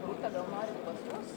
Rūta, gal nori pas mus?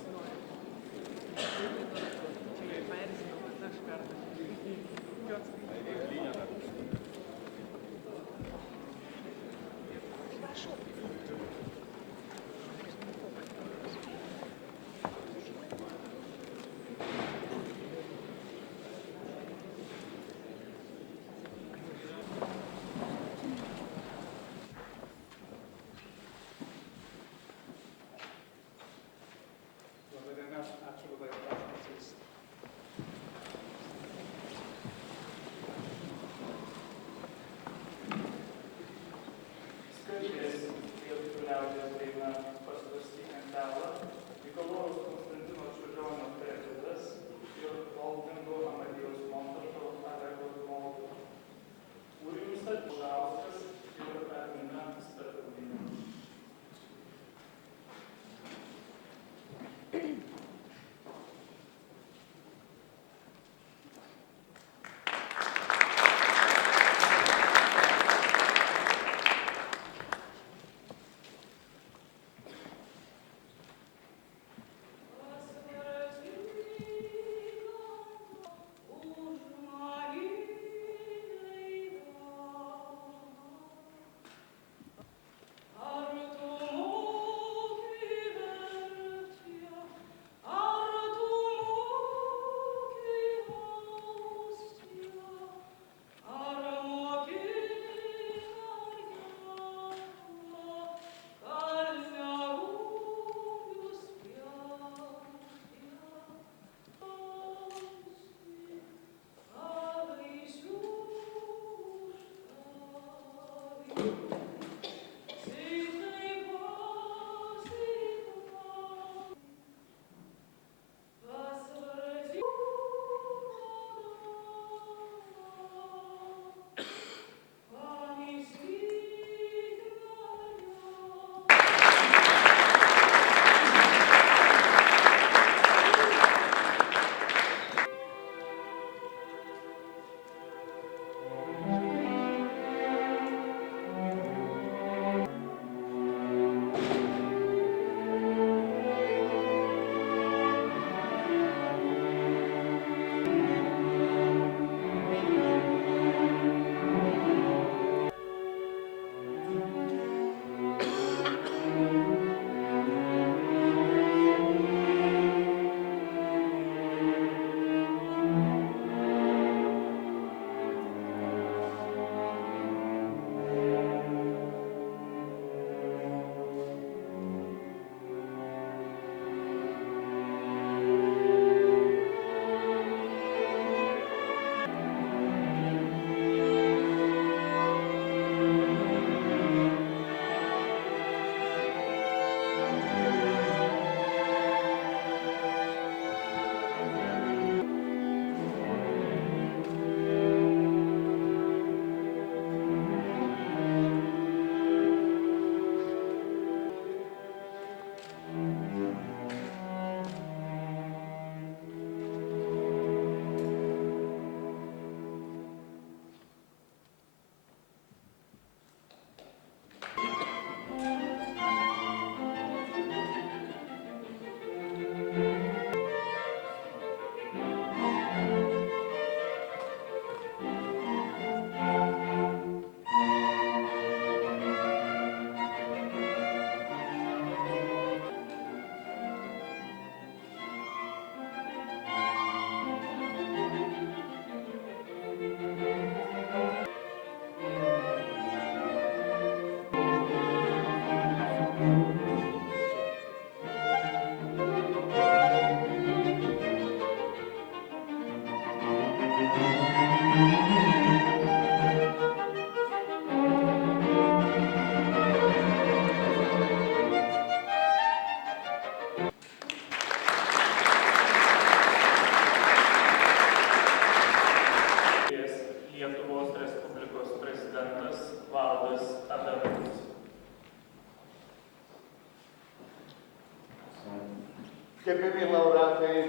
Gerbiami laureatai,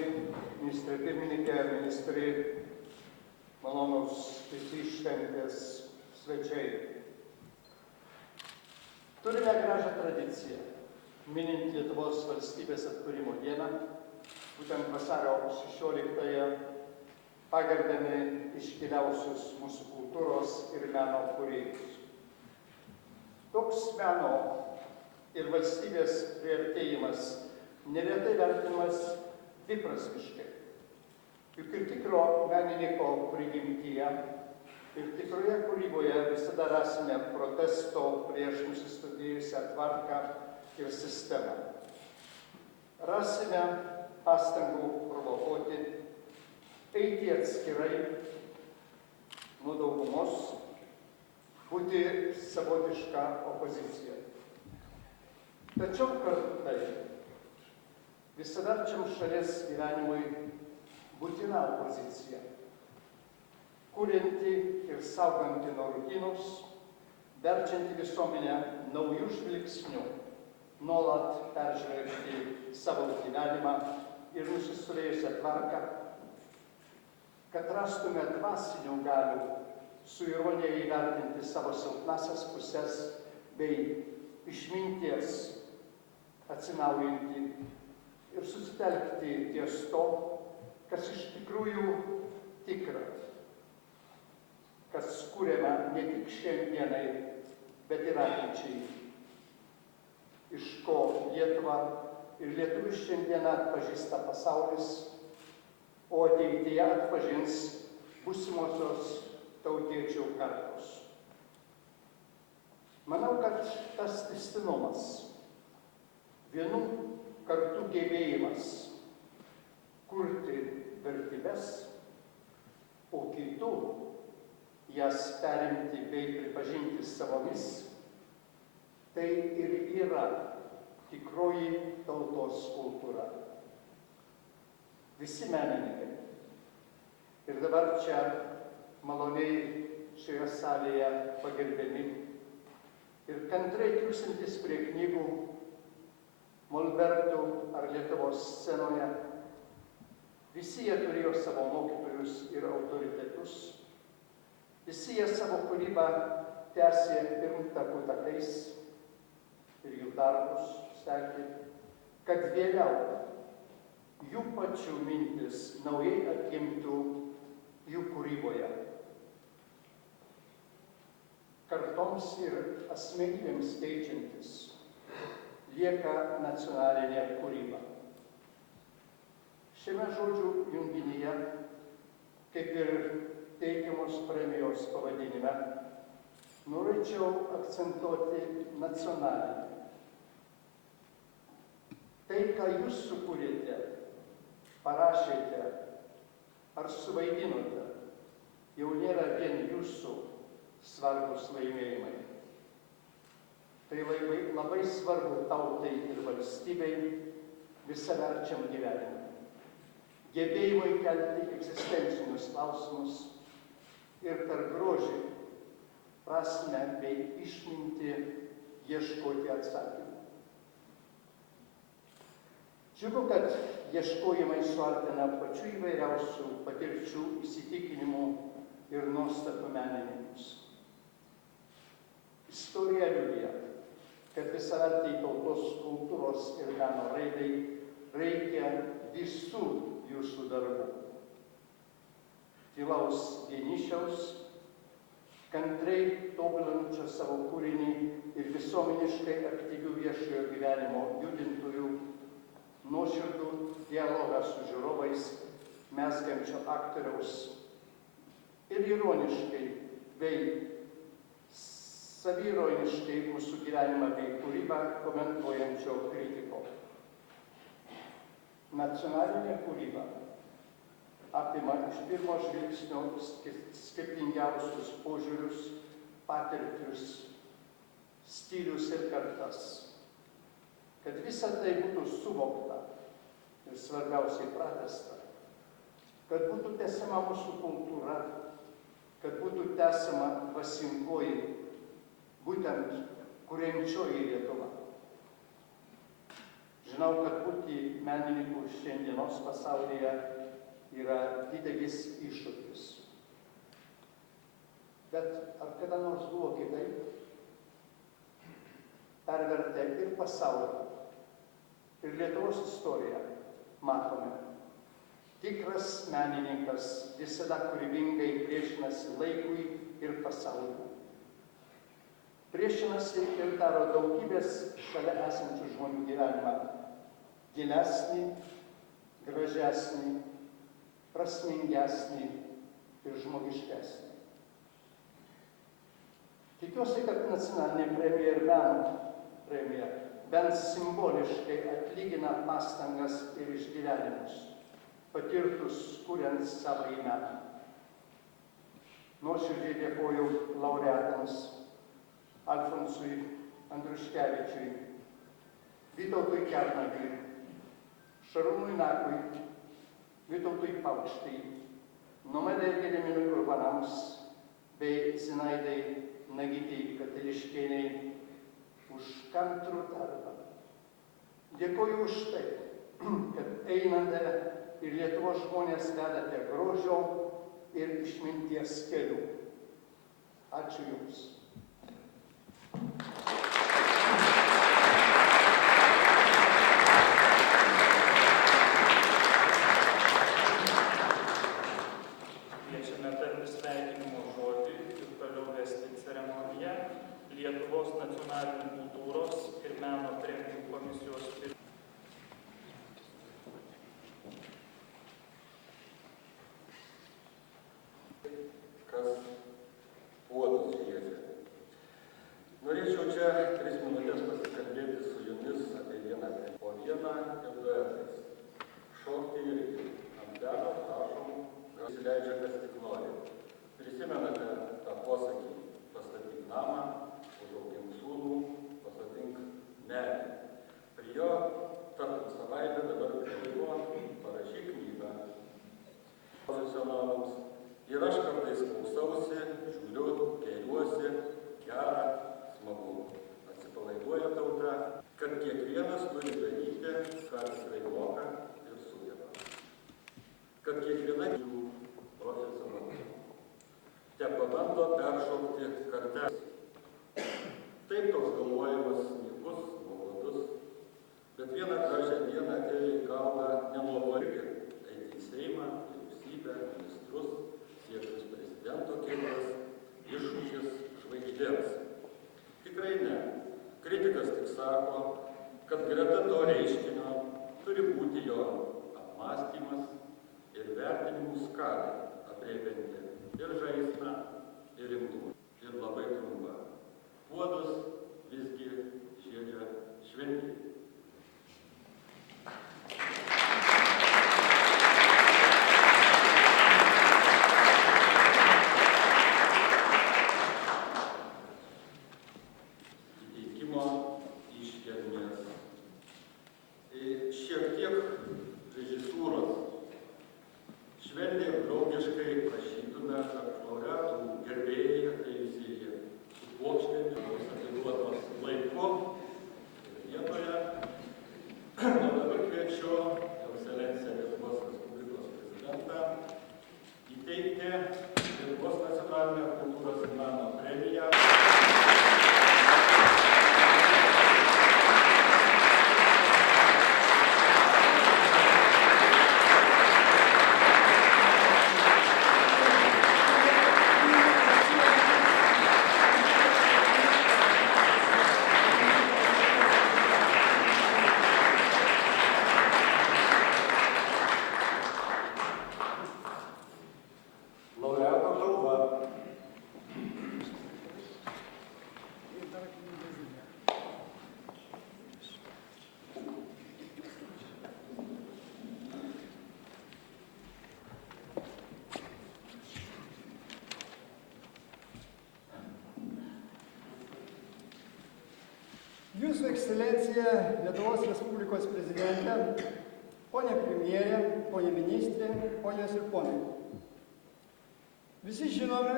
ministrė pirmininkė, ministrai, malonūs visi šventės svečiai. Turime gražią tradiciją, minint Lietuvos valstybės atkūrimo dieną, būtent vasario 16-ąją, pagerbdami iškiliausius mūsų kultūros ir meno kūrėjus. Toks meno ir valstybės priartėjimas neretai vertinamas dviprasmiškai. Juk ir tikro menininko prigimtyje ir tikroje kūryboje visada rasime protesto prieš nusistovėjusią tvarką ir sistemą. Rasime pastangų provokuoti, eiti atskirai nuo daugumos, būti savotiška opozicija. Tačiau kartai visaverčiam šalies gyvenimui būtina opozicija, kurianti ir sauganti nuo rutinos, verčianti visuomenę naujų žvilgsnių, nuolat peržvelgti savo gyvenimą ir nusistovėjusią tvarką, kad rastume dvasinių galių su ironija įvertinti savo silpnasias puses bei išminties atsinaujinti ir susitelkti ties to, kas iš tikrųjų tikra, kas kuriame ne tik šiandienai, bet ir ateičiai, iš ko Lietuvą ir lietuvius šiandieną atpažįsta pasaulis, o ateityje atpažins būsimosios tautiečių kartos. Manau, kad tas tęstinumas, vienų kartu gebėjimas kurti vertybes, o kitų jas perimti bei pripažinti savomis, tai ir yra tikroji tautos kultūra. Visi menininkai ir dabar čia maloniai šioje salėje pagerbiami ir kantrai triūsiantys prie knygų, molbertų ar Lietuvos scenoje, visi jie turėjo savo mokytojus ir autoritetus, visi jie savo kūrybą tęsė pirmtakų takais ir jų darbus sekė, kad vėliau jų pačių mintis naujai atgimtų jų kūryboje. Kartoms ir asmenybėms keičiantis lieka nacionalinė kūryba. Šiame žodžių junginyje, kaip ir teikiamos premijos pavadinime, norėčiau akcentuoti nacionalinį. Tai, ką jūs sukūrėte, parašėte ar suvaidinote, jau nėra vien jūsų svarbus laimėjimai. Tai labai svarbu tautai ir valstybei visaverčiam gyvenimui. Gebėjimui kelti egzistencinius klausimus ir per grožį, prasmę bei išmintį ieškoti atsakymų. Džiugu, kad ieškojimai suartina pačių įvairiausių patirčių, įsitikinimų ir nuostatų menininkus. Istorija liudija, kad visavertei tautos kultūros ir meno raidai reikia visų jūsų darbų. Tylaus vienišiaus, kantriai tobulinančio savo kūrinį ir visuomeniškai aktyvių viešojo gyvenimo judintojų, nuoširdų dialogą su žiūrovais, mezgančio aktoriaus ir ironiškai bei savironiškai mūsų gyvenimą bei kūrybą komentuojančio kritiko. Nacionalinė kūryba apima iš pirmo žvilgsnio skirtingiausius požiūrius, patirtis, stilius ir kartas. Kad visa tai būtų suvokta ir svarbiausiai pratęsta, kad būtų tęsiama mūsų kultūra, kad būtų tęsiama dvasingoji, būtent kuriančioji Lietuva. Žinau, Žinau, kad būti menininku šiandienos pasaulyje yra didelis iššūkis. Bet ar kada nors buvo kitaip? Pervertę ir pasaulį, ir Lietuvos istoriją matome. Tikras menininkas visada kūrybingai priešinasi laikui ir pasauliui. Priešinasi ir daro daugybės šalia esančių žmonių gyvenimą gilesnį, gražesnį, prasmingesnį ir žmogiškesnį. Tikiuosi, kad nacionalinė premija ir meno premija bent simboliškai atlygina pastangas ir išgyvenimus, patirtus kuriant savąjį meną. Nuoširdžiai dėkoju laureatams Alfonsui Andriuškevičiui, Vytautui Kernagiui, Šarūnui Nakui, Vytautui Paukštei, Nomadai Gediminui Urbanams bei Zinaidai Nagytei Katiliškienei už kantrų darbą. Dėkoju už tai, kad einate ir Lietuvos žmonės vedate grožio ir išminties kelių. Ačiū Jums. Kviečiame tarti sveikinimo žodį ir toliau vesti ceremoniją Lietuvos nacionalinių kultūros ir meno premijų komisijos pirmininkas. Kas puodus šviečia. Norėčiau čia 3 minutės pasikalbėti su jumis apie vieną temą. Po vieną ir duetais. Šokti irgi. Ant ledo prašom, gal įsileidžia kas tik nori. Prisimenate tą posakį: pastatyk namą, užaugink sūnų, pasodink medį. Prie jo tarp savaitę dabar prilipo parašyk knygą profesionalams. Ir aš kartais klausausi, žiūriu, keliuosi, gera, smagu. Atsipalaiduoja tauta, kad kiekvienas turi daryti, ką tikrai moka ir sugeba. Kad kiekviena jų profesionalų tepabando peršokti kartelės. Taip toks galvojimas nykus, nuobodus, bet vieną gražią dieną atėjo į kalną nenuobodžiai eiti į Seimą, vyriausybę, ministrus, siektis prezidento kėdės, iššūkis žvaigždėms. Tikrai ne. Kritikas tik sako, kad greta to reiškinio turi būti jo apmąstymas ir vertinimų skalė, aprėpianti ir žaismą, ir rimtumą. Ir labai trumpa. Puodus visgi žiedžia šventė. Jūsų ekscelencija, Lietuvos Respublikos prezidentė, ponė premjerė, ponė ministrė, ponios ir ponai. Visi žinome,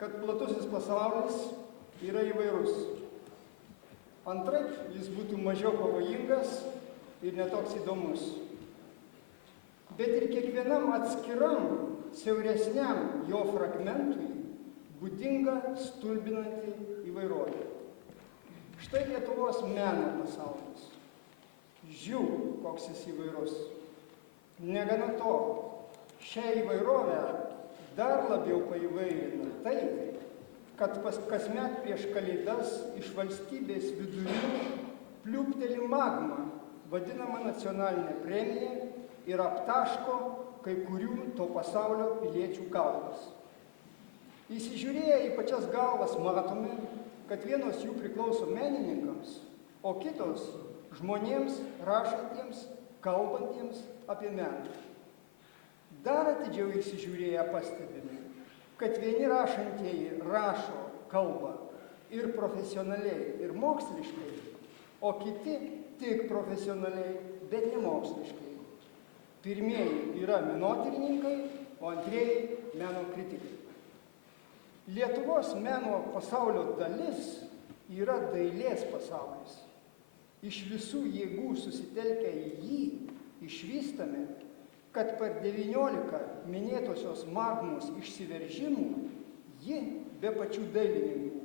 kad platusis pasaulis yra įvairus. Antraip, jis būtų mažiau pavojingas ir netoks įdomus. Bet ir kiekvienam atskiram, siauresniam jo fragmentui būdinga stulbinanti įvairovė. Štai Lietuvos meno pasaulis. Žiūrėk, koks jis įvairus. Negana to, šią įvairovę dar labiau paįvairina tai, kad kasmet prieš Kalėdas iš valstybės vidurių pliūpteli magma, vadinama nacionalinė premija, ir aptaško kai kurių to pasaulio piliečių galvas. Įsižiūrėję į pačias galvas matome, kad vienos jų priklauso menininkams, o kitos žmonėms rašantiems, kalbantiems apie meną. Dar atidžiau įsižiūrėję pastebime, kad vieni rašantieji rašo kalbą ir profesionaliai, ir moksliškai, o kiti tik profesionaliai, bet nemoksliškai. Pirmieji yra menotyrininkai, o antrieji meno kritikai. Lietuvos meno pasaulio dalis yra dailės pasaulis. Iš visų jėgų susitelkę į jį išvystame, kad per 19 minėtosios magmos išsiveržimų ji, be pačių dailininkų,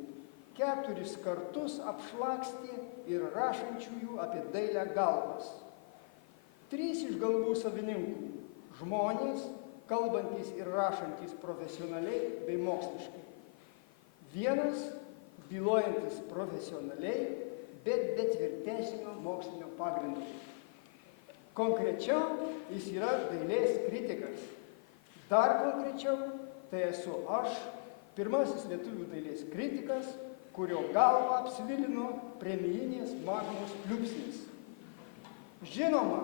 4 kartus apšlakstė ir rašančiųjų apie dailę galvas. 3 iš galvų savininkų – žmonės, kalbantys ir rašantys profesionaliai bei moksliškai. 1 bylojantis profesionaliai, bet be tvirtesnio mokslinio pagrindo. Konkrečiau, jis yra dailės kritikas. Dar konkrečiau, tai esu aš, pirmasis lietuvių dailės kritikas, kurio galvą apsvilino premijinės magmos pliūpsnis. Žinoma,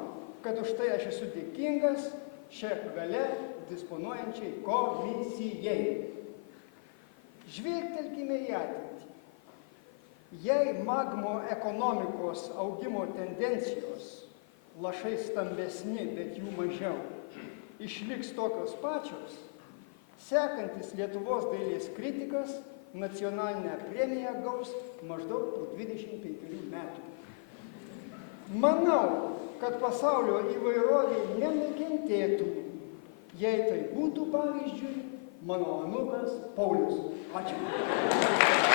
kad už tai aš esu dėkingas šia galia disponuojančiai komisijai. Žvilgtelkime į ateitį. Jei magmo ekonomikos augimo tendencijos, lašai stambesni, bet jų mažiau, išliks tokios pačios, sekantis Lietuvos dailės kritikas nacionalinę premiją gaus maždaug po 25 metų. Manau, kad pasaulio įvairovė nenukentėtų, jei tai būtų, pavyzdžiui, mano anūkas Paulius. Ačiū.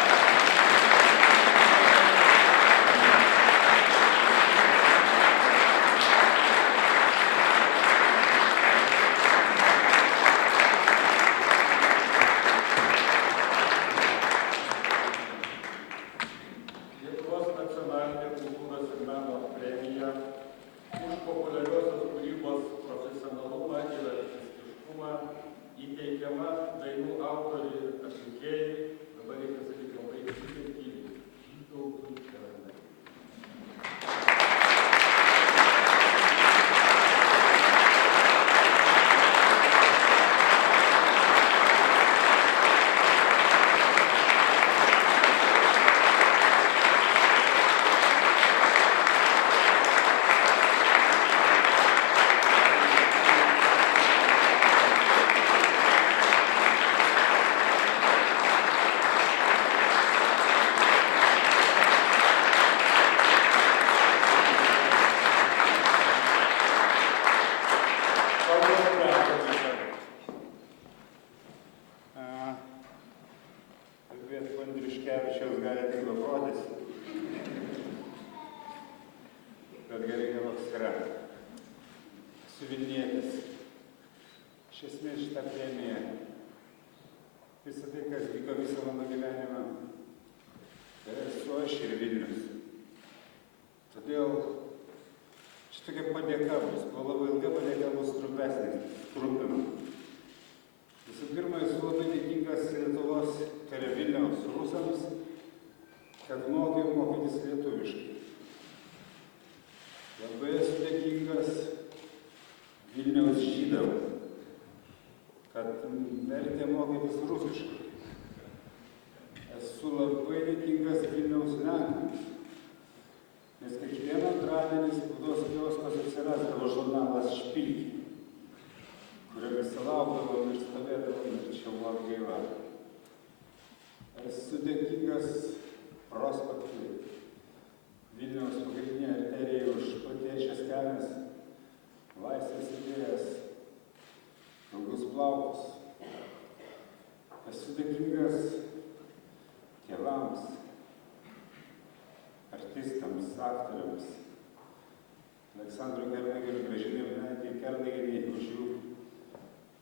Aleksandrui Kernageriui ir Gražinai Venedijai Kernageriai už jų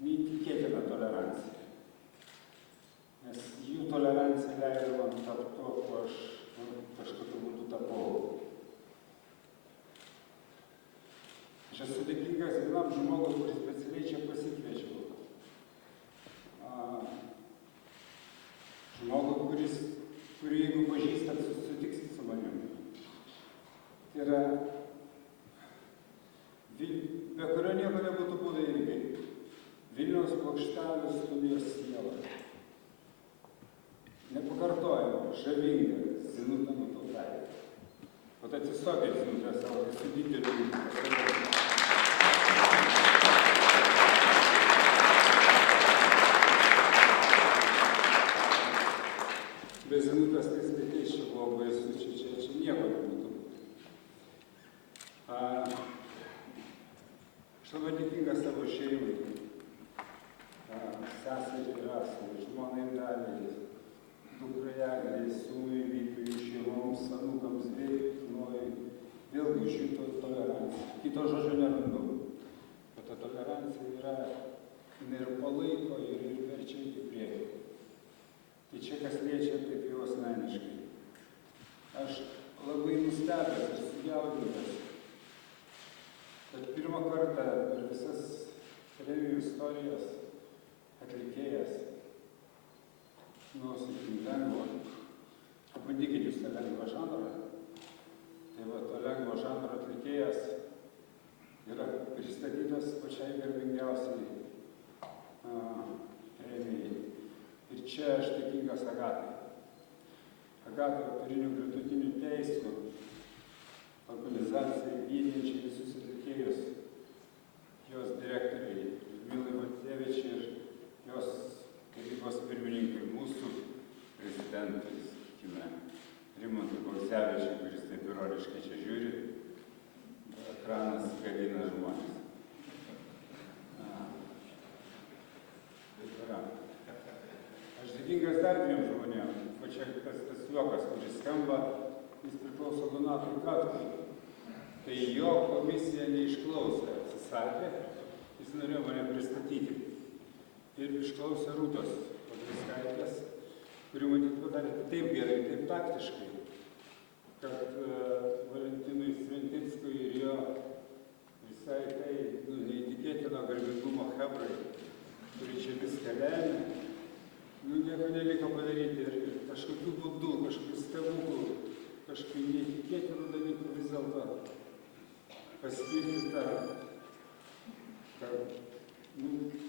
neįtikėtiną toleranciją. Nes jų tolerancija leido man tapti to, kuo aš kažkokiu būdu tapau. Aš esu dėkingas vienam žmogui, kuris specialiai čia pasikviečiau. Žmogui, kurį jeigu pažįstat, sutiksit su manim. Tai yra, be kurio nieko nebūtų buvę irgi. Vilniaus Plokštelių studijos siela. Nepakartojama, žavinga Zinutė Nutautaitė. Vat atsistokit, Zinutė, savo visų didelių. Be Zinutės tais laikais čia buvo baisu, čia nieko nebūtų. Aš labai dėkingas savo šeimai, seseriai Rasai, žmonai Daliai, dukrai Eglei, sūnui Vytui, šeimoms, anūkams bei vėlgi už jų toleranciją. Kito žodžio nerandu, bet ta tolerancija yra ir palaiko ir verčia į priekį. Tai čia kas liečia taip jau asmeniškai. Aš labai nustebęs ir sujaudintas, kad pirmą kartą per visas premijų istorijas atlikėjas, sakykim, lengvo, pabandykit jūs tą lengvą žanrą, tai va, to lengvo žanro atlikėjas yra pristatytas pačiai garbingiausiai premijai. Ir čia aš dėkingas Agatai. Agata autorinių gretutinių teisių organizacijai vienijančiai visus atlikėjus, jos direktoriai Liudmilai Martievičiai ir jos tarybos pirmininkai, mūsų prezidentui, sakykime, Rimantui Balsevičiui, kuris taip ironiškai čia žiūri, ekranas gadina žmonės. Aš dėkingas dar dviem žmonėm, va čia tas juokas, kuris skamba, jis priklauso Donatui Katkui. Tai jo komisija neišklausė, atsisakė, jis norėjo mane pristatyti. Ir išklausė Rūtos Pavliskaitės, kuri matyt padarė taip gerai, taip taktiškai, kad Valentinui Sventinskui ir jo visai tai neįtikėtino garbingumo hebrai, kuri čia viską lemia, nieko neliko padaryti ir kažkokiu būdu, kažkokiu stebuklų, kažkokiu neįtikėtinų dalykų vis dėlto paskirti tą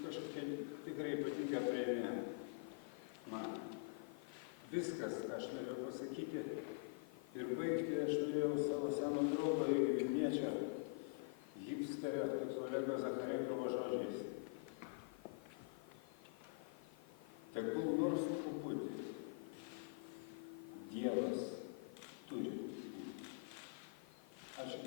kažkokia tikrai ypatinga premija man. Viskas, ką aš norėjau pasakyti ir baigti, aš norėjau savo seno draugo ir vilniečio hipsterio, Olego Zacharenkovo žodžiais. Tegul nors truputį Dievas turi. Ačiū.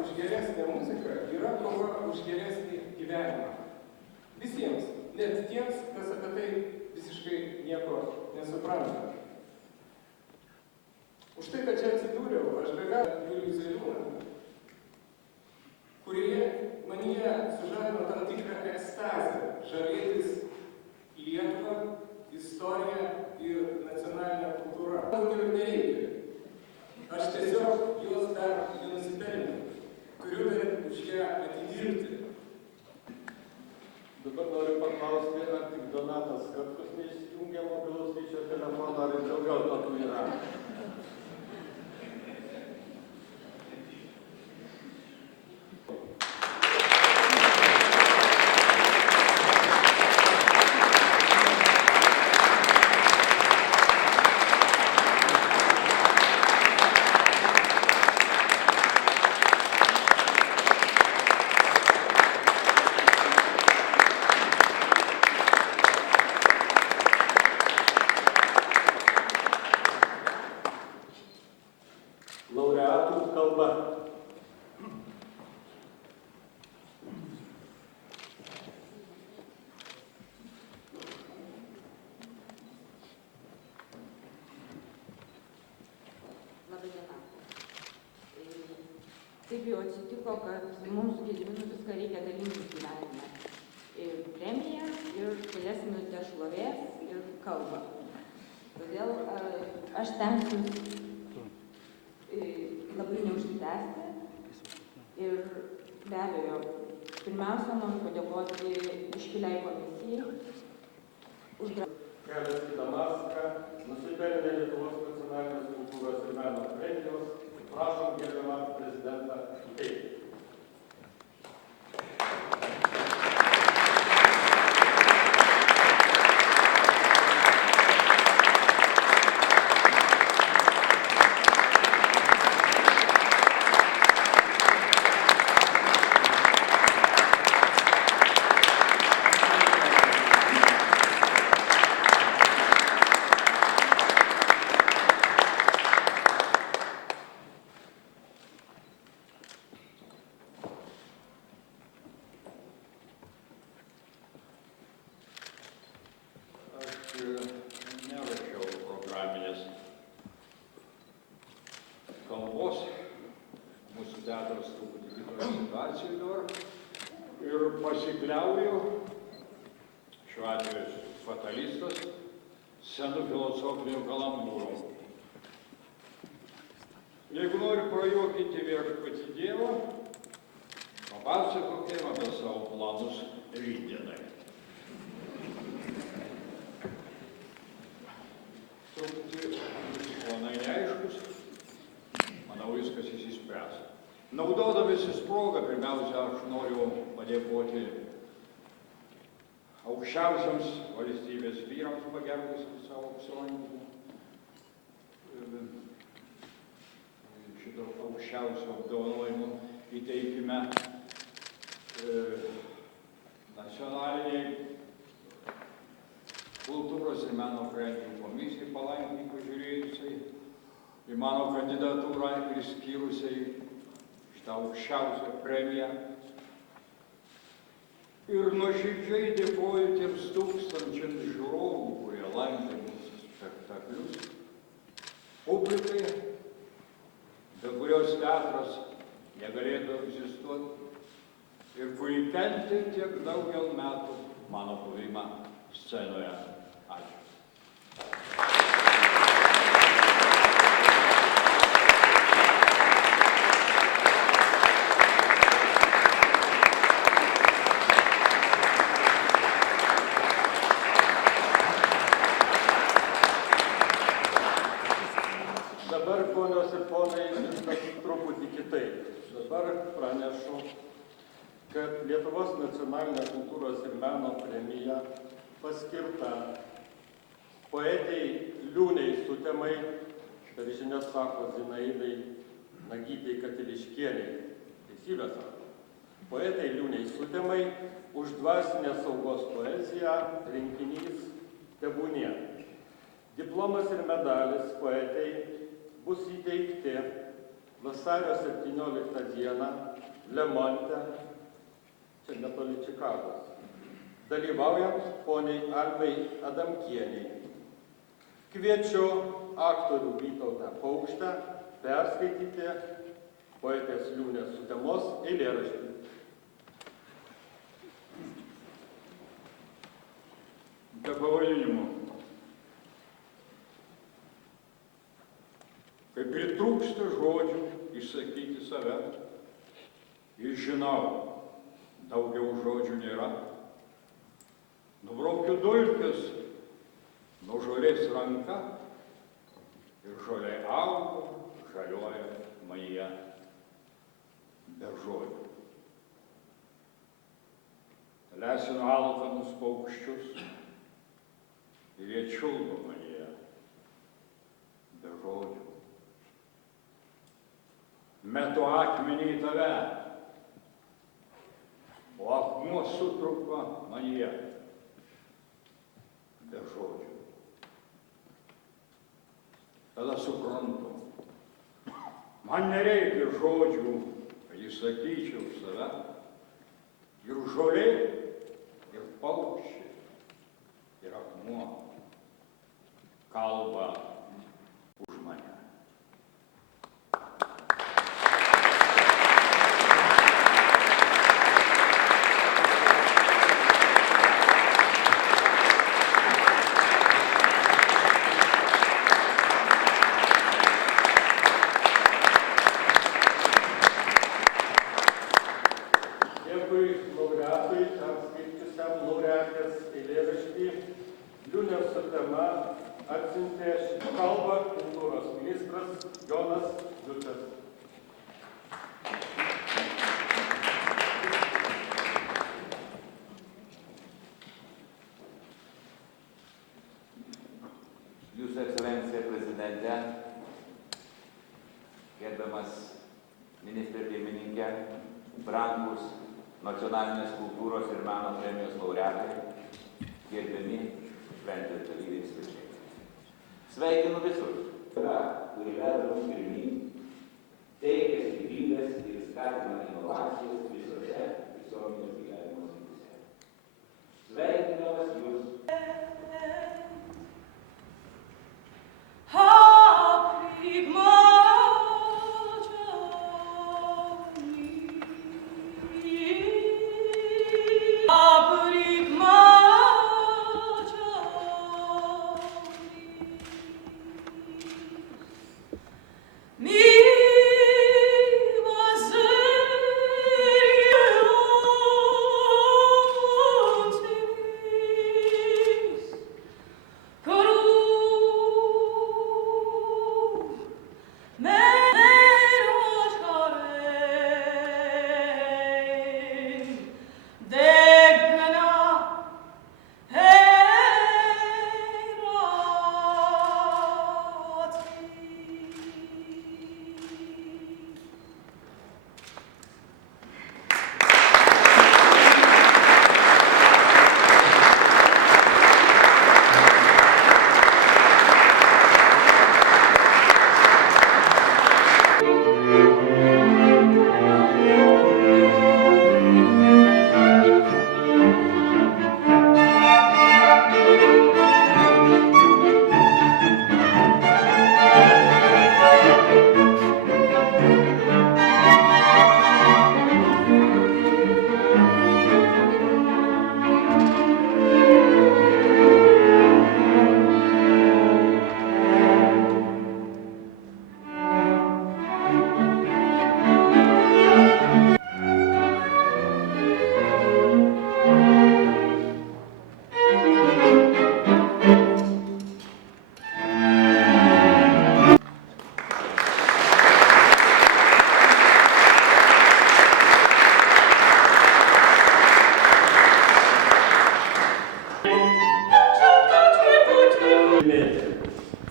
Už geresnę muziką yra kova už geresnį gyvenimą. Visiems, net tiems, kas apie tai visiškai nieko nesupranta. taip jau atsitiko, kad mums su Gediminu viską reikia dalintis gyvenime. Ir premiją, ir kelias minutės šlovės, ir kalbą. Todėl aš stengsiuosi labai neužsitęsti. Ir be abejo, pirmiausia, noriu padėkoti iškiliai komisijai už Kelias į Damaską, nusipelnė Lietuvos nacionalinės kultūros ir meno premijos. Prašom gerbiamą prezidentą įteikti. Nerašiau programinės kalbos, mūsų teatras truputį kitoje situacijoje dabar ir pasikliauju, šiuo atveju fatalistas, senu filosofiniu kalambūru. Jeigu nori prajuokinti viešpatį Dievą, papasakokime apie savo planus rytdienai. Planai neaiškus, manau, viskas išsispręs. Naudodamasis progą, pirmiausia, aš noriu padėkoti aukščiausiams valstybės vyrams pagerbusiems savo apsilankymą. Šito aukščiausio apdovanojimo įteikime nacionaliniai kultūros ir meno premijų komisijai palankiai pažiūrėjusiai į mano kandidatūrą ir skyrusiai šitą aukščiausią premiją. Ir nuoširdžiai dėkoju tiems tūkstančiams žiūrovų, kurie lankė mūsų spektaklius, publikai, be kurios teatras negalėtų egzistuoti ir kuri kentė tiek daugel metų mano buvimą scenoje. Ačiū. Dabar, ponios ir ponai, viskas truputį kitaip. Dabar pranešu, kad Lietuvos nacionalinė kultūros ir meno premija paskirta poetei Liūnei Sutemai, per žinias sako Zinaidai Nagytei Katiliškienei, teisybę sako, poetei Liūnei Sutemai už dvasinės saugos poeziją rinkinys Tebūnie. Diplomas ir medalis poetei bus įteikti vasario 17 dieną Lemonte, čia netoli Čikagos, dalyvaujant poniai Almai Adamkienei. Kviečiu aktorių Vytautą Paukštę perskaityti poetės Liūnės Sutemos eilėraštį. Be pavadinimų. Kai pritrūksta žodžių išsakyti save, ir žinau, daugiau žodžių nėra, nubraukiu dulkes nuo žolės ranka ir žolė auga, žaliuoja manyje be žodžių. Lesinu alkanus paukščius ir jie čiulba manyje be žodžių. Metu akmenį į tave, o akmuo sutrupa manyje be žodžių. Tada suprantu, man nereikia žodžių, kad įsakyčiau save, ir žolė, ir paukščiai, ir akmuo kalba už mane. prieš kalbą kultūros ministras Jonas Dučas. Jūsų ekscelencija prezidente, gerbiamas ministrė pirmininkė, brangus nacionalinės kultūros ir meno premijos laureatai, gerbiami šventės dalyviai svečiai. Sveikinu visus, kurie veda mus pirmyn, teikia stiprybės ir skatina inovacijas visose visuomenės gyvenimo srityse. Sveikinamas jūs.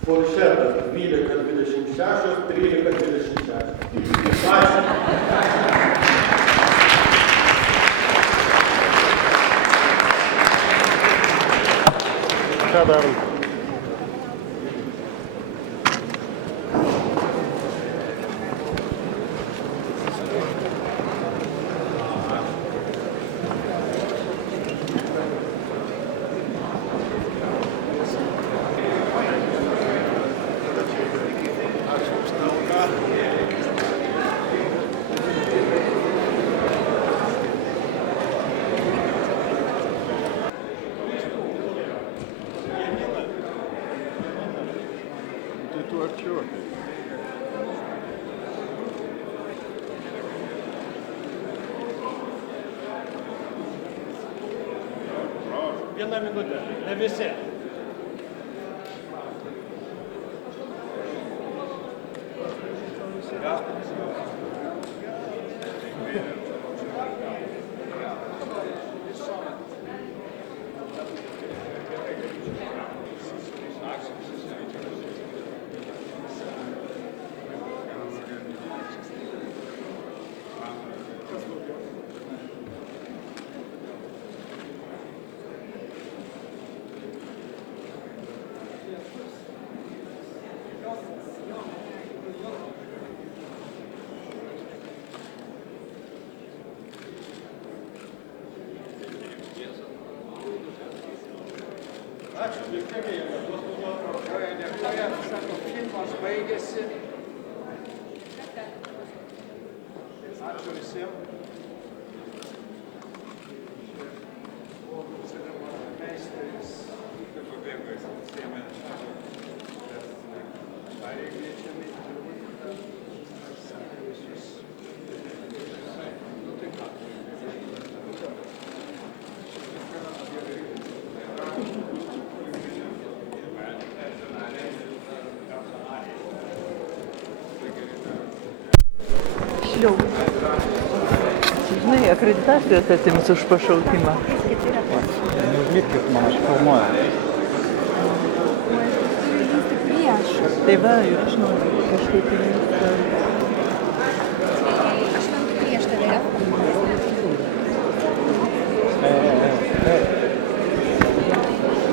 Foršetas 12:26, 13:26. Ačiū. Ką darom? Vieną minutę, ne visi. Ačiū, dėkingai. Filmas baigėsi. Ačiū visiems. Meisteris. Pabėgo, jis atsėmė. Pareigliečiami. Visus. Nu tai ką? Thank you. tiksliau. Žinai, akreditacijos atims už pašaukimą. Neužlipkit, man aš filmuoju. Tai va, ir aš noriu kažkaip įlįsti. Aš man prieš tave.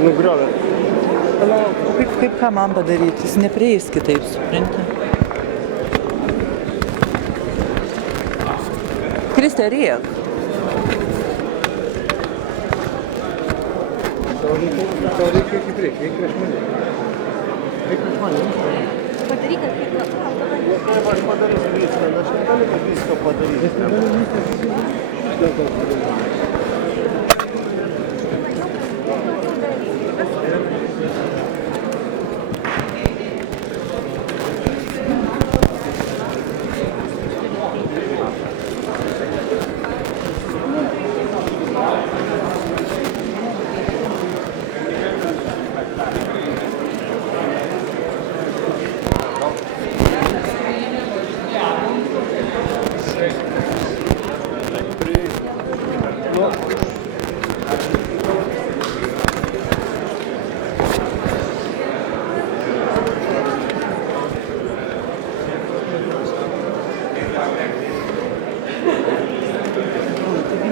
Nugriovė. Palauk, kaip ką man padaryti? Jis neprieis kitaip, supranti. Kristė, rėk. Tau reikia kaip reikia, eik prieš mane. Eik prieš mane. Padaryk, kad kaip Kaip aš padarysiu viską, aš negaliu visko padaryti. Aš negaliu visko padaryti.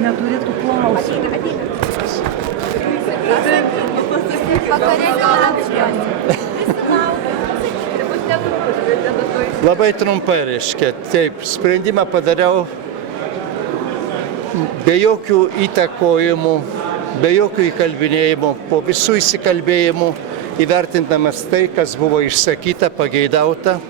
Neturėtų klausimų. Labai trumpai reiškia. Taip, sprendimą padariau be jokių įtakojimų, be jokių įkalbinėjimų, po visų įsikalbėjimų, įvertindamas tai, kas buvo išsakyta, pageidauta.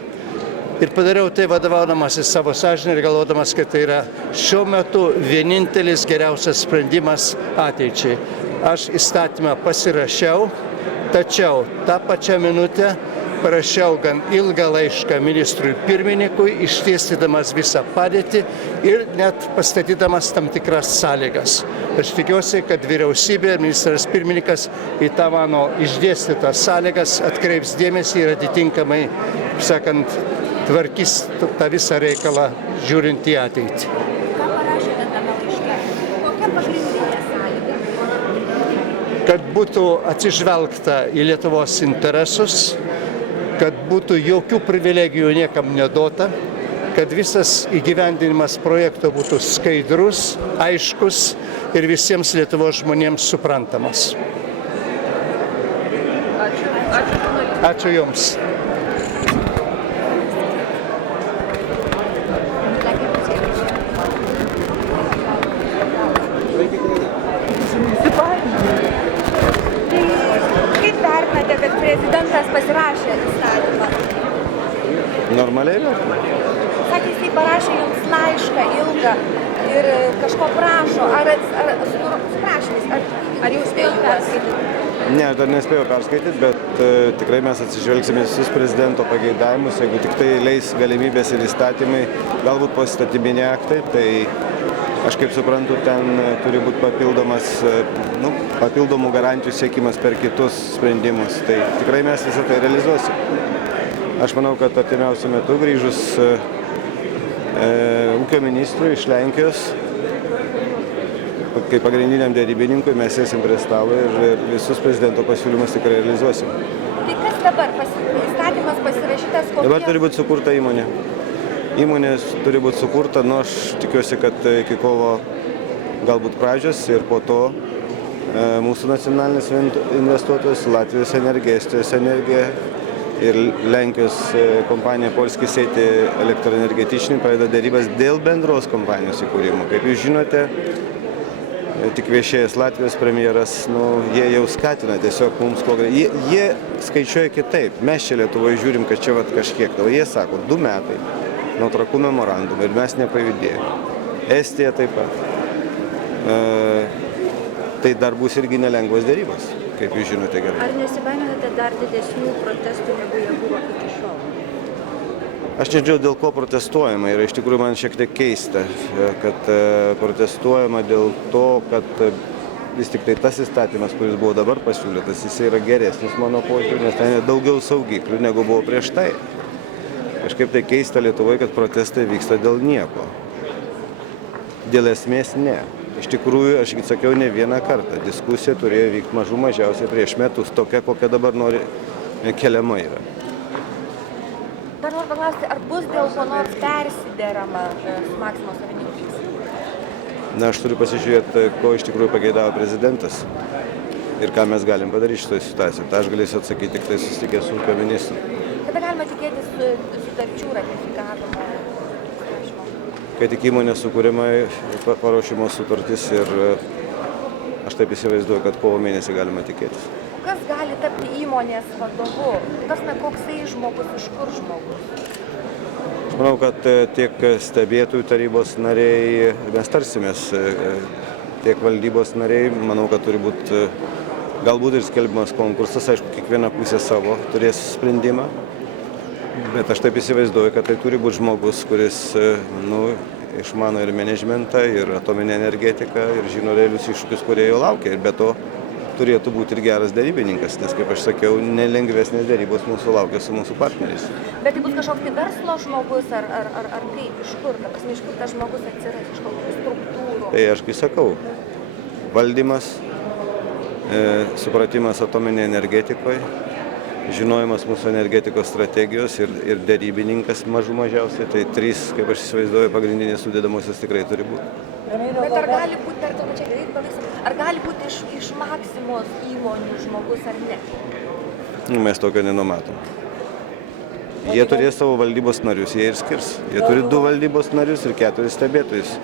Ir padariau tai vadovaudamasis savo sąžinę ir galvodamas, kad tai yra šiuo metu vienintelis geriausias sprendimas ateičiai. Aš įstatymą pasirašiau, tačiau tą pačią minutę parašiau gan ilgą laišką ministrui pirmininkui, išdėstydamas visą padėtį ir net pastatydamas tam tikras sąlygas. Aš tikiuosi, kad vyriausybė ir ministras pirmininkas į tą mano išdėstytas sąlygas atkreips dėmesį ir atitinkamai, sakant, tvarkys tą visą reikalą žiūrint į ateitį. Ką parašėte tame laiške? Kokia pagrindinė sąlyga? Kad būtų atsižvelgta į Lietuvos interesus, kad būtų jokių privilegijų niekam neduota, kad visas įgyvendinimas projekto būtų skaidrus, aiškus ir visiems Lietuvos žmonėms suprantamas. Ačiū Jums. Kaip vertinate, kad prezidentas pasirašė įstatymą? Normaliai vertina. Sakė, jisai parašė jums laišką ilgą ir kažko prašo. Ar su prašymais? Ar jau spėjot perskaityti? Ne, aš dar nespėjau perskaityti, bet tikrai mes atsižvelgsime visus prezidento pageidavimus. Jeigu tik tai leis galimybės ir įstatymai, galbūt poįstatyminiai aktai, tai aš kaip suprantu, ten turi būti papildomų garantijų siekimas per kitus sprendimus. Tai tikrai mes visą tai realizuosime. Aš manau, kad artimiausiu metu grįžus ūkio ministrui iš Lenkijos, kaip pagrindiniam dėrybininkui, mes sėsim prie stalo ir visus prezidento pasiūlymus tikrai realizuosim. Tai kas dabar? Įstatymas pasirašytas kokie? Dabar turi būti sukurta įmonė. Įmonės turi būti sukurta, aš tikiuosi, kad iki kovo galbūt pradžios ir po to mūsų nacionalinis investuotojas, Latvijos energija, Estijos energija ir Lenkijos kompanija Polski Sėti elektroenergetiniai pradeda dėrybas dėl bendros kompanijos įkūrimo. Kaip jūs žinote, tik viešėjęs Latvijos premjeras, jie jau skatina tiesiog mums kuo greičiau. Jie skaičiuoja kitaip. Mes čia Lietuvoje žiūrim, kad čia kažkiek. Jie sako, 2 metai nuo trakų memorandumų ir mes nepajudėjome. Estija taip pat. Tai dar bus irgi nelengvos dėrybos, kaip jūs žinote gerai. Ar nesibaiminate dar didesnių protestų, negu jie buvo iki šiol? Aš nežinau, dėl ko protestuojama. Ir iš tikrųjų man šiek tiek keista, kad protestuojama dėl to, kad vis tik tai tas įstatymas, kuris buvo dabar pasiūlytas, jis yra geresnis mano požiūriu, nes ten daugiau saugiklių negu buvo prieš tai. Kažkaip tai keista Lietuvoje, kad protestai vyksta dėl nieko. Dėl esmės ne. Iš tikrųjų, aš sakiau ne vieną kartą, diskusija turėjo vykti mažiausiai prieš metus, tokia, kokia dabar keliama yra. Dar noriu paklausti, ar bus dėl ko nors persiderama su Maksimos savininkais? Na, aš turiu pasižiūrėti, ko iš tikrųjų pageidavo prezidentas ir ką mes galim padaryti šitoje situacijoje. Tai aš galėsiu atsakyti tik tai susitikęs su ūkio ministru. Kada galima tikėtis sutarčių ratifikavimo? Kai tik įmonė sukūrima paruošimo sutartis ir aš taip įsivaizduoju, kad kovo mėnesį galima tikėtis. Kas gali tapti įmonės vadovu? Koksai žmogus, iš kur žmogus? Aš manau, kad tiek stebėtojų tarybos nariai, mes tarsimės, tiek valdybos nariai, manau, kad turi būti galbūt ir skelbiamas konkursas, aišku, kiekviena pusė savo turės sprendimą. Bet aš taip įsivaizduoju, kad tai turi būti žmogus, kuris išmano ir menedžmentą, ir atominę energetiką, ir žino realius iššūkius, kurie jo laukia. Ir be to turėtų būti ir geras derybininkas, nes, kaip aš sakiau, nelengvesnės derybos mūsų laukia su mūsų partneriais. Bet tai bus kažkoks verslo žmogus, ar kaip, iš kur? Ta prasme, iš kur tas žmogus atsiras, iš kokių struktūrų? Tai aš kai sakau, valdymas, supratimas atominėje energetikoje, žinojimas mūsų energetikos strategijos ir derybininkas mažiausiai, tai 3, kaip aš įsivaizduoju, pagrindinės sudedamosios tikrai turi būti. Bet ar gali būti, ar gali būti iš Maksimos įmonių žmogus ar ne? Mes tokio nenumatom. Jie turės savo valdybos narius, jie ir skirs. Jie turi 2 valdybos narius ir 4 stebėtojus.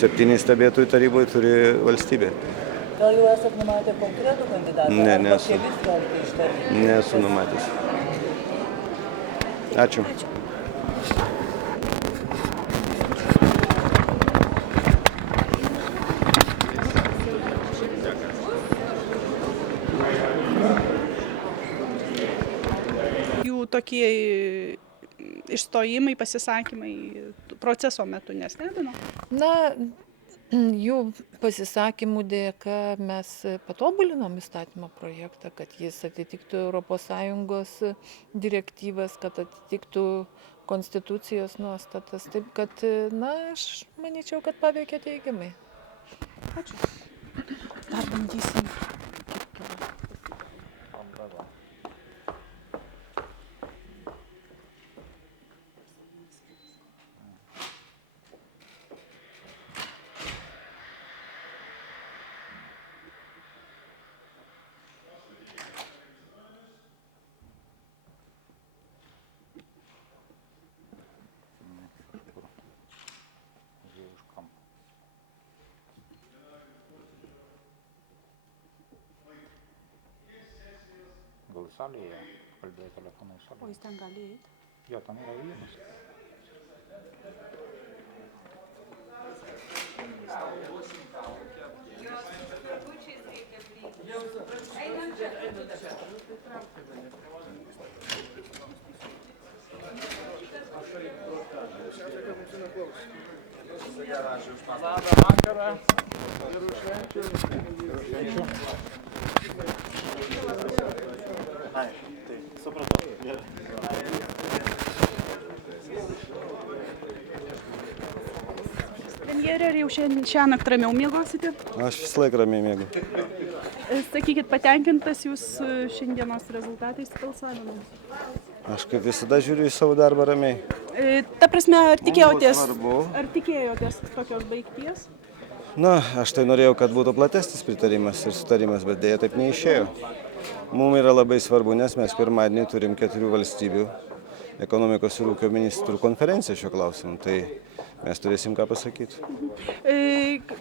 7 stebėtojų taryboje turi valstybė. Gal jau esat numatę konkretų kandidatą? Ne, nesu. Kelis galite ištarti? Nesu numatęs. Ačiū. Jų tokie išstojimai, pasisakymai proceso metu nestebino? Na, jų pasisakymų dėka mes patobulinom įstatymo projektą, kad jis atitiktų ES direktyvas, kad atitiktų konstitucijos nuostatas. Taip kad, aš manyčiau, kad paveikė teigiamai. Ačiū. Dar bandysim. Gal salėje kalbėjo telefonu salėje. O jis ten gali eiti? Jo, ten yra vienas. Labą vakarą. Gerų švenčių. Ai, tai supratau. Premjerė, ar jau šiąnakt ramiau miegosite? Aš visą laiką ramiai miegu. Sakykit, patenkintas jūs šiandienos rezultatais balsavimo? Aš kaip visada žiūriu į savo darbą ramiai. Ta prasme, ar tikėjotės tokios baigties? Na, aš tai norėjau, kad būtų platesnis pritarimas ir sutarimas, bet dėja taip neišėjo. Mums yra labai svarbu, nes mes pirmadienį turim 4 valstybių ekonomikos ir ūkio ministrų konferenciją šiuo klausimu, tai mes turėsim ką pasakyti.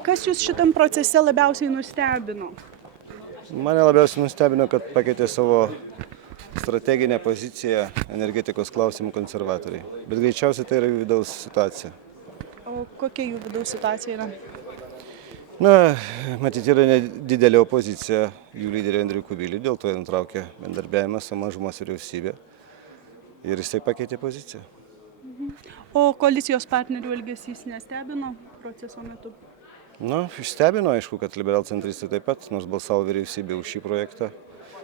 Kas jūs šitam procese labiausiai nustebino? Mane labiausiai nustebino, kad pakeitė savo strateginę poziciją energetikos klausimų konservatoriai. Bet greičiausiai tai yra jų vidaus situacija. O kokia jų vidaus situacija yra? Na, matyti, yra nedidelė opozicija jų lyderio Andriui Kubiliui, dėl to jie nutraukė bendarbiavimą su mažumos vyriausybė ir jisai pakeitė poziciją. O koalicijos partnerių elgesys nestebino proceso metu? Na, išstebino, aišku, kad liberalcentristai taip pat, nors balsavo vyriausybė už šį projektą,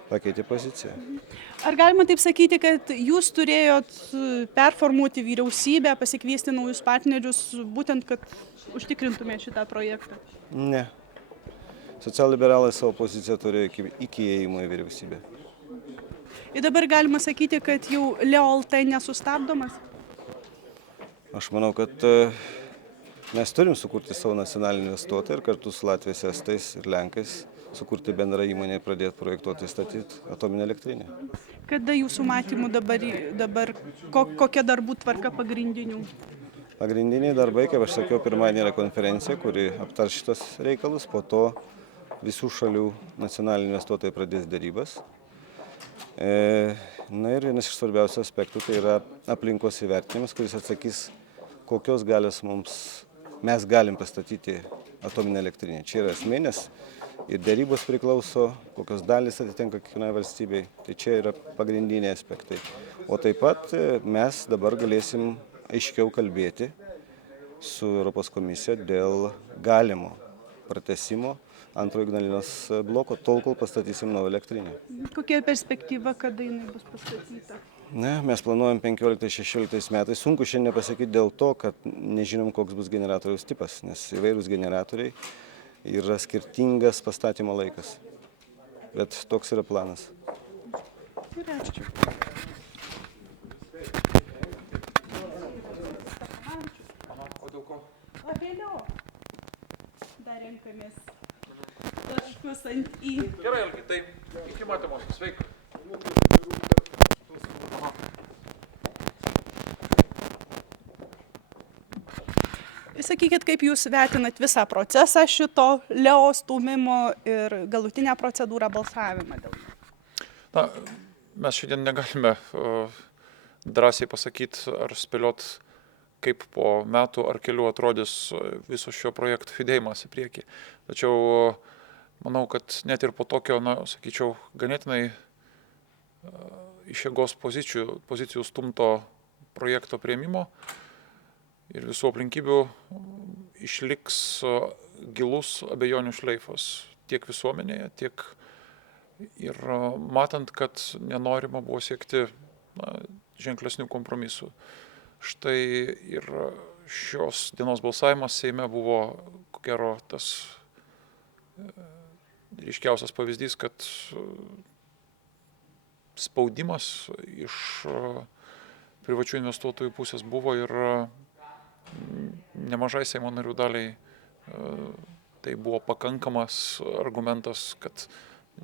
pakeitė poziciją. Ar galima taip sakyti, kad jūs turėjot performuoti vyriausybę, pasikviesti naujus partnerius, būtent, kad užtikrintumėte šitą projektą? Ne. Socialliberalai savo poziciją turėjo iki įėjimo į vyriausybę. Ir dabar galima sakyti, kad jau LEOLT nesustabdomas? Aš manau, kad mes turim sukurti savo nacionalinį investuotoją ir kartu su Latvijos, Estais ir Lenkais sukurti bendrą įmonę ir pradėti projektuoti statyti atominę elektrinę. Kada jūsų matymų dabar kokia darbų tvarka pagrindinių? Pagrindiniai darbai, kaip aš sakiau, pirmadienį yra konferencija, kuri aptars šitos reikalus, po to visų šalių nacionaliniai investuotojai pradės darybas. Na ir vienas iš svarbiausių aspektų tai yra aplinkos įvertinimas, kuris atsakys, kokios galios mes galim pastatyti atominę elektrinę. Čia yra esmės ir darybos priklauso, kokios dalys atitenka kiekvienai valstybei. Tai čia yra pagrindiniai aspektai. O taip pat mes dabar galėsim aiškiau kalbėti su Europos komisija dėl galimo pratęsimo antrojo Ignalinos bloko, tol kol pastatysim naują elektrinę. Kokia perspektyva, kada jinai bus pastatyta? Ne, mes planuojam 15-16 metais. Sunku šiandien pasakyti dėl to, kad nežinom, koks bus generatoriaus tipas, nes įvairūs generatoriai yra skirtingas pastatymo laikas. Bet toks yra planas. Ačiū. O dėl ko? O vėliau dar renkamės taškus ant į. Gerai, Algi, tai iki matymo. Sveika. Sakykit, kaip jūs vertinat visą procesą šito LEO stūmimo ir galutinę procedūrą balsavimą dėl jo? Na, mes šiandien negalime drąsiai pasakyti ar spėliot, kaip po metų ar kelių atrodys viso šio projekto judėjimas į priekį. Tačiau manau, kad net ir po tokio, sakyčiau, ganėtinai iš jėgos pozicijų stumto projekto priėmimo ir visų aplinkybių išliks gilus abejonių šleifas tiek visuomenėje, tiek ir matant, kad nenorima buvo siekti ženklesnių kompromisų. Štai ir šios dienos balsavimas Seime buvo, ko gero, tas ryškiausias pavyzdys, kad spaudimas iš privačių investuotojų pusės buvo ir nemažai Seimo narių daliai tai buvo pakankamas argumentas, kad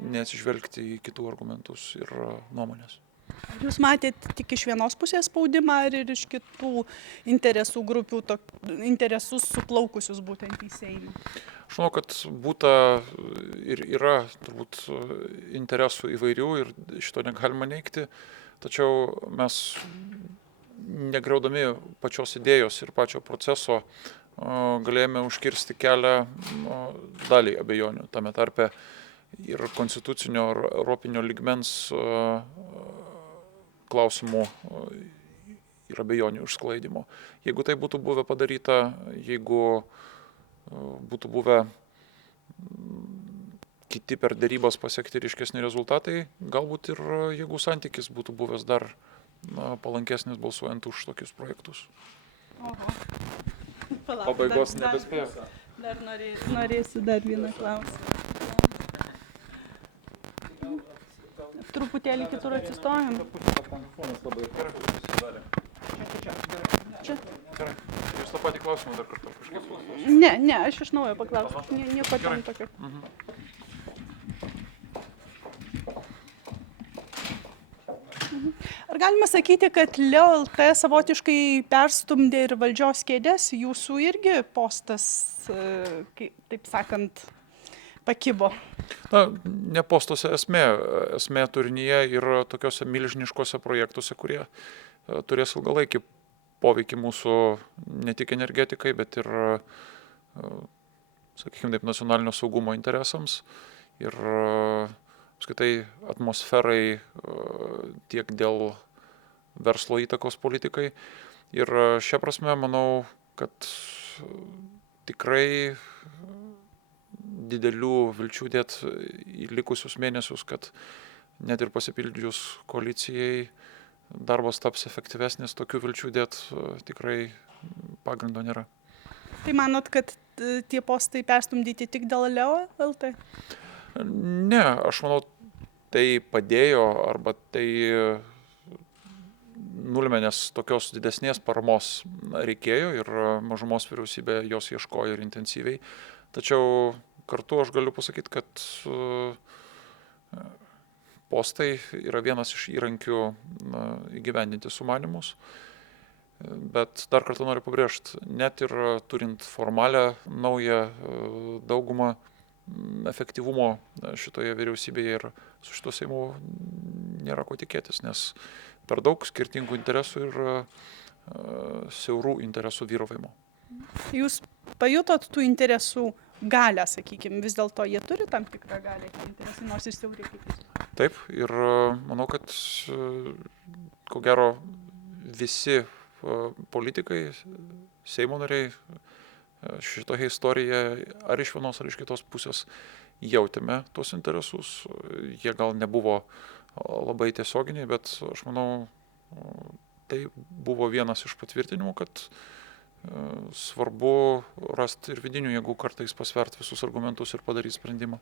neatsižvelgti į kitų argumentus ir nuomonės. Jūs matėte tik iš vienos pusės spaudimą ar ir iš kitų interesų grupių, interesus suplaukusius būtent į Seimą? Aš manau, kad būta ir yra turbūt interesų įvairių ir šito negalima neigti, tačiau mes negriaudami pačios idėjos ir pačio proceso galėjome užkirsti kelią daliai abejonių, tame tarpe ir konstitucinio ar europinio lygmens klausimų ir abejonių išsklaidymo. Jeigu tai būtų buvę padaryta, jeigu būtų buvę kiti per dėrybas pasiekti ryškesni rezultatai, galbūt ir jeigu santykis būtų buvęs dar palankesnis balsuojant už tokius projektus. Oho. Pabaigos nebespėjau. Dar norėsiu dar vieną klausimą. Truputėlį kitur atsistojam. Čia. Gerai. Jūs tą patį klausimą dar kartą kažkaip? Ne, aš iš naujo paklausiu. Nieko ten tokio. Ar galima sakyti, kad LEOLT savotiškai perstumdė ir valdžios kėdės, jūsų irgi postas, taip sakant, pakibo? Na, ne postuose esmė turinyje ir tokiuose milžiniškose projektuose, kurie turės ilgalaikį poveikį mūsų ne tik energetikai, bet ir, sakykime, taip, nacionalinio saugumo interesams ir apskritai atmosferai tiek dėl verslo įtakos politikai. Ir šia prasme manau, kad tikrai didelių vilčių dėt į likusius mėnesius, kad net ir pasipildžius koalicijai darbas taps efektyvesnis, tokių vilčių dėti tikrai pagrindo nėra. Tai manot, kad tie postai perstumdyti tik dėl Leo LT? Ne, aš manau, tai padėjo arba tai nulėmė, nes tokios didesnės paramos reikėjo ir mažumos vyriausybė jos ieškojo ir intensyviai. Tačiau kartu aš galiu pasakyti, kad postai yra vienas iš įrankių įgyvendinti sumanymus. Bet dar kartą noriu pabrėžti, net ir turint formalią naują daugumą, efektyvumo šitoje vyriausybėje ir su šito Seimu nėra ko tikėtis, nes per daug skirtingų interesų ir siaurų interesų vyravimo. Jūs pajutot tų interesų galę, sakykime, vis dėlto jie turi tam tikrą galę, interesai, nors ir siauri kaip jūs? Taip, ir manau, kad ko gero visi politikai, Seimo nariai šitoje istorijoje ar iš vienos ar iš kitos pusės jautėme tuos interesus. Jie gal nebuvo labai tiesioginiai, bet aš manau, tai buvo vienas iš patvirtinimų, kad svarbu rasti ir vidinių jėgų kartais pasvert visus argumentus ir padaryti sprendimą.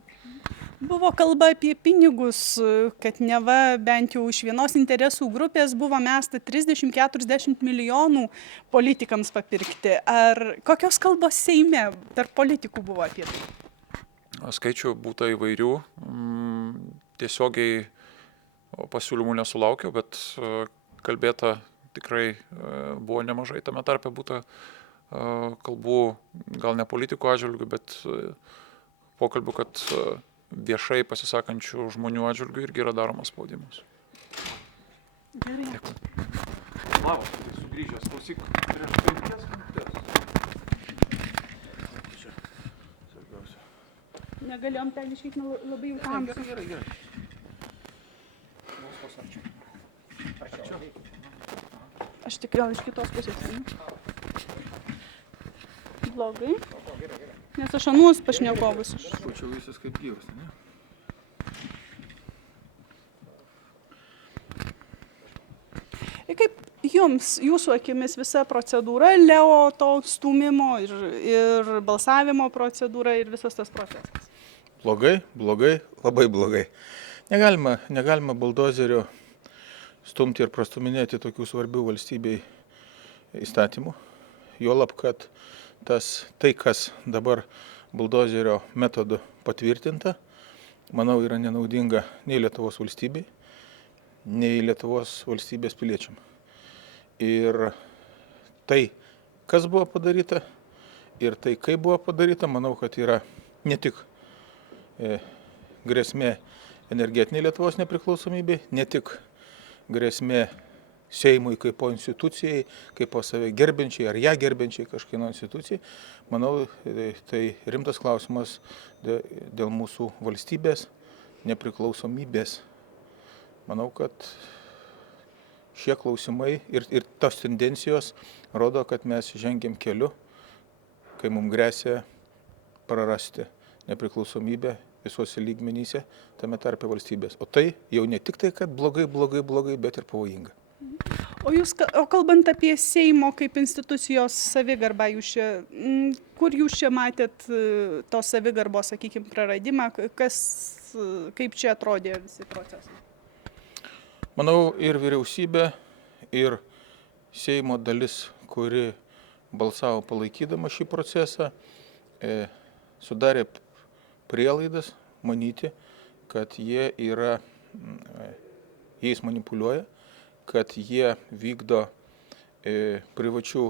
Buvo kalba apie pinigus, kad neva bent jau iš vienos interesų grupės buvo mesta 30-40 milijonų politikams papirkti. Ar kokios kalbos Seime tarp politikų buvo apie tai? Skaičių būta įvairių, tiesiogiai pasiūlymų nesulaukiau, bet kalbėta tikrai buvo nemažai. Tame tarpe būta kalbų gal ne politikų atžvilgių, bet pokalbių, kad viešai pasisakančių žmonių atžvilgių irgi yra daromas spaudimas. Gerai. Dėkui. Labas, tai sugrįžęs, klausyk, prieš 5 minutės. Čia, svarbiausia. Negalėjom ten išeiti labai jau tamsu. Gerai. Aš tik gal iš kitos pusės. Blogai. Nes aš anuos pašnekovus. Būčiau visas kaip gyvas, ne? Ir kaip jums, jūsų akimis visa procedūra, Leo to stūmimo ir balsavimo procedūra ir visas tas procesas? Blogai, labai blogai. Negalima buldozerio stumti ir prastuminėti tokių svarbių valstybei įstatymų. Juolab, kad tai, kas dabar buldozerio metodu patvirtinta, manau, yra nenaudinga nei Lietuvos valstybei, nei Lietuvos valstybės piliečiam. Ir tai, kas buvo padaryta ir tai, kaip buvo padaryta, manau, kad yra ne tik grėsmė energetiniai Lietuvos nepriklausomybei, ne tik grėsmė Seimui kaip po institucijai, kaip po save gerbiančiai ar ją gerbiančiai kažkieno institucijai. Manau, tai rimtas klausimas dėl mūsų valstybės nepriklausomybės. Manau, kad šie klausimai ir tos tendencijos rodo, kad mes žengiam keliu, kai mums grėsia prarasti nepriklausomybę visuose lygmenyse, tame tarpe valstybės. O tai jau ne tik tai, kad blogai, bet ir pavojinga. O kalbant apie Seimo kaip institucijos savigarbą, kur jūs čia matėt tos savigarbos, sakykime, praradimą, kaip čia atrodė visi procesai? Manau, ir vyriausybė, ir Seimo dalis, kuri balsavo palaikydama šį procesą, sudarė prielaidas manyti, kad jais manipuliuoja, kad jie vykdo privačių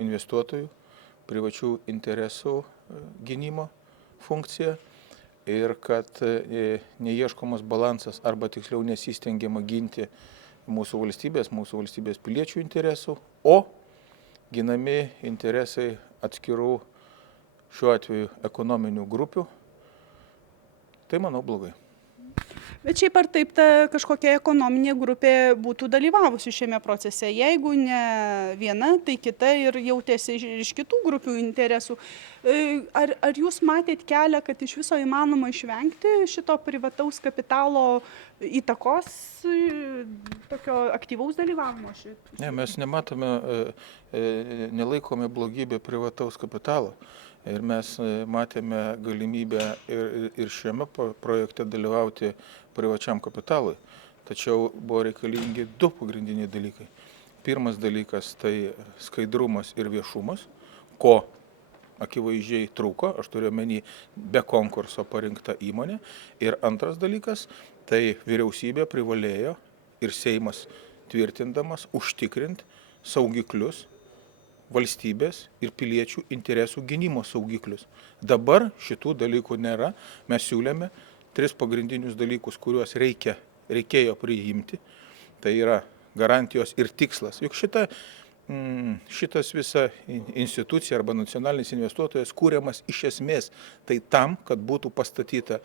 investuotojų, privačių interesų gynimo funkciją ir kad neieškomas balansas arba tiksliau nesistengiama ginti mūsų valstybės piliečių interesų, o ginami interesai atskirų šiuo atveju ekonominių grupių. Tai manau blogai. Bet šiaip ar taip ta kažkokia ekonominė grupė būtų dalyvavusi šiame procese. Jeigu ne viena, tai kita ir jautėsi iš kitų grupių interesų. Ar jūs matėt kelią, kad iš viso įmanoma išvengti šito privataus kapitalo įtakos tokio aktyvaus dalyvavimo šit? Ne, mes nematome, nelaikome blogybę privataus kapitalo. Ir mes matėme galimybę ir šiame projekte dalyvauti privačiam kapitalui. Tačiau buvo reikalingi du pagrindiniai dalykai. Pirmas dalykas tai skaidrumas ir viešumas, ko akivaizdžiai trūko, aš turiu omeny be konkurso parinkta įmonė. Ir antras dalykas, tai vyriausybė privalėjo ir Seimas tvirtindamas užtikrinti saugiklius, valstybės ir piliečių interesų gynimo saugiklius. Dabar šitų dalykų nėra. Mes siūlėme 3 pagrindinius dalykus, kuriuos reikėjo priimti. Tai yra garantijos ir tikslas. Juk šitas visa institucija arba nacionalinis investuotojas kūriamas iš esmės tai tam, kad būtų pastatyta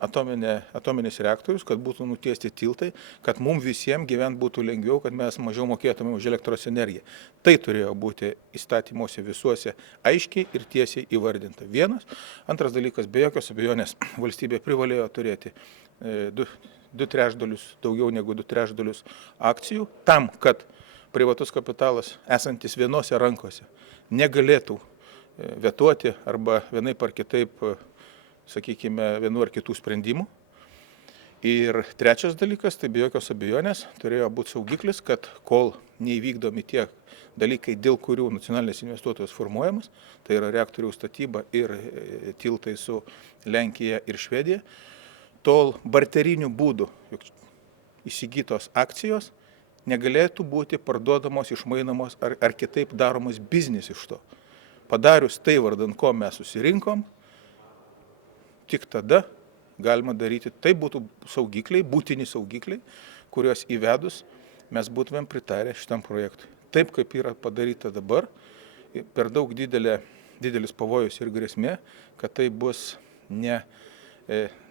atominis reaktorius, kad būtų nutiesti tiltai, kad mums visiems gyventi būtų lengviau, kad mes mažiau mokėtume už elektros energiją. Tai turėjo būti įstatymuose visuose aiškiai ir tiesiai įvardinta. Vienas. Antras dalykas, be jokios abejonės, valstybė privalėjo turėti 2/3, daugiau negu 2/3 akcijų, tam, kad privatus kapitalas esantis vienose rankose negalėtų vetuoti arba vienaip ar kitaip, sakykime, vienu ar kitų sprendimų. Ir trečias dalykas, tai be jokios abejonės turėjo būti saugiklis, kad kol neįvykdomi tie dalykai, dėl kurių nacionalinis investuotojas formuojamas, tai yra reaktorių statyba ir tiltai su Lenkija ir Švedija, tol barterinių būdų įsigytos akcijos negalėtų būti parduodamos, išmainamos ar kitaip daromas biznis iš to. Padarius tai, vardan ko mes susirinkom, tik tada galima daryti, tai būtų saugikliai, būtini saugikliai, kuriuos įvedus mes būtumėm pritarę šitam projektui. Taip, kaip yra padaryta dabar, per daug didelis pavojus ir grėsmė, kad tai bus ne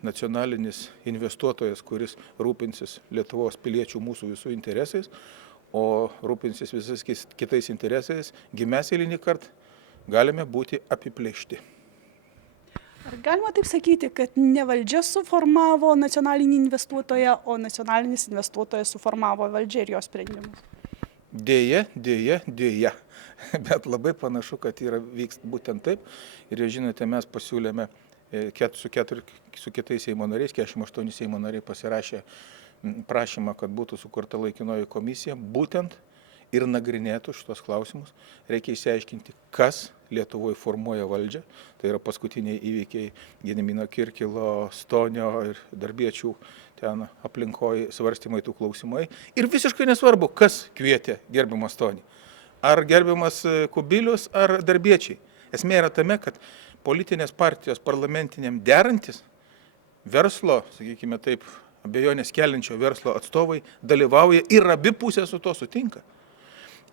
nacionalinis investuotojas, kuris rūpinsis Lietuvos piliečių mūsų visų interesais, o rūpinsis visais kitais interesais, mes eilinį kartą galime būti apiplėšti. Ar galima taip sakyti, kad ne valdžia suformavo nacionalinį investuotoją, o nacionalinis investuotojas suformavo valdžią ir jos sprendimus? Dėja. Bet labai panašu, kad vyks būtent taip. Ir žinote, mes pasiūlėme su kitais Seimo nariais, 48 Seimo nariai pasirašė prašymą, kad būtų sukurta laikinoji komisija, būtent ir nagrinėtų šitos klausimus. Reikia išsiaiškinti, kas Lietuvoje formuoja valdžią. Tai yra paskutiniai įvykiai Gedimino Kirkilo, Stonio ir darbiečių ten aplinkoje svarstymai tų klausimai. Ir visiškai nesvarbu, kas kvietė gerbiamą Stonį. Ar gerbiamas Kubilius, ar darbiečiai. Esmė yra tame, kad politinės partijos parlamentiniam derantis verslo, sakykime taip, abejonės keliančio verslo atstovai dalyvauja ir abi pusės su to sutinka.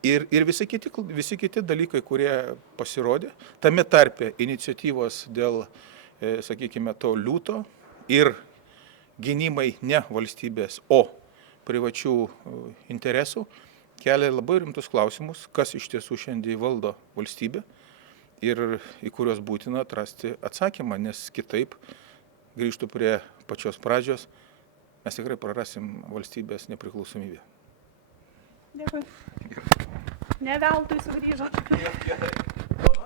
Ir visi kiti dalykai, kurie pasirodė, tame tarpe iniciatyvos dėl, sakykime, to liūto ir gynimai ne valstybės, o privačių interesų, kelia labai rimtus klausimus, kas iš tiesų šiandien valdo valstybę ir į kuriuos būtina atrasti atsakymą, nes kitaip, grįžtų prie pačios pradžios, mes tikrai prarasim valstybės nepriklausomybę. Dėkui. Ne veltui sugrįžot.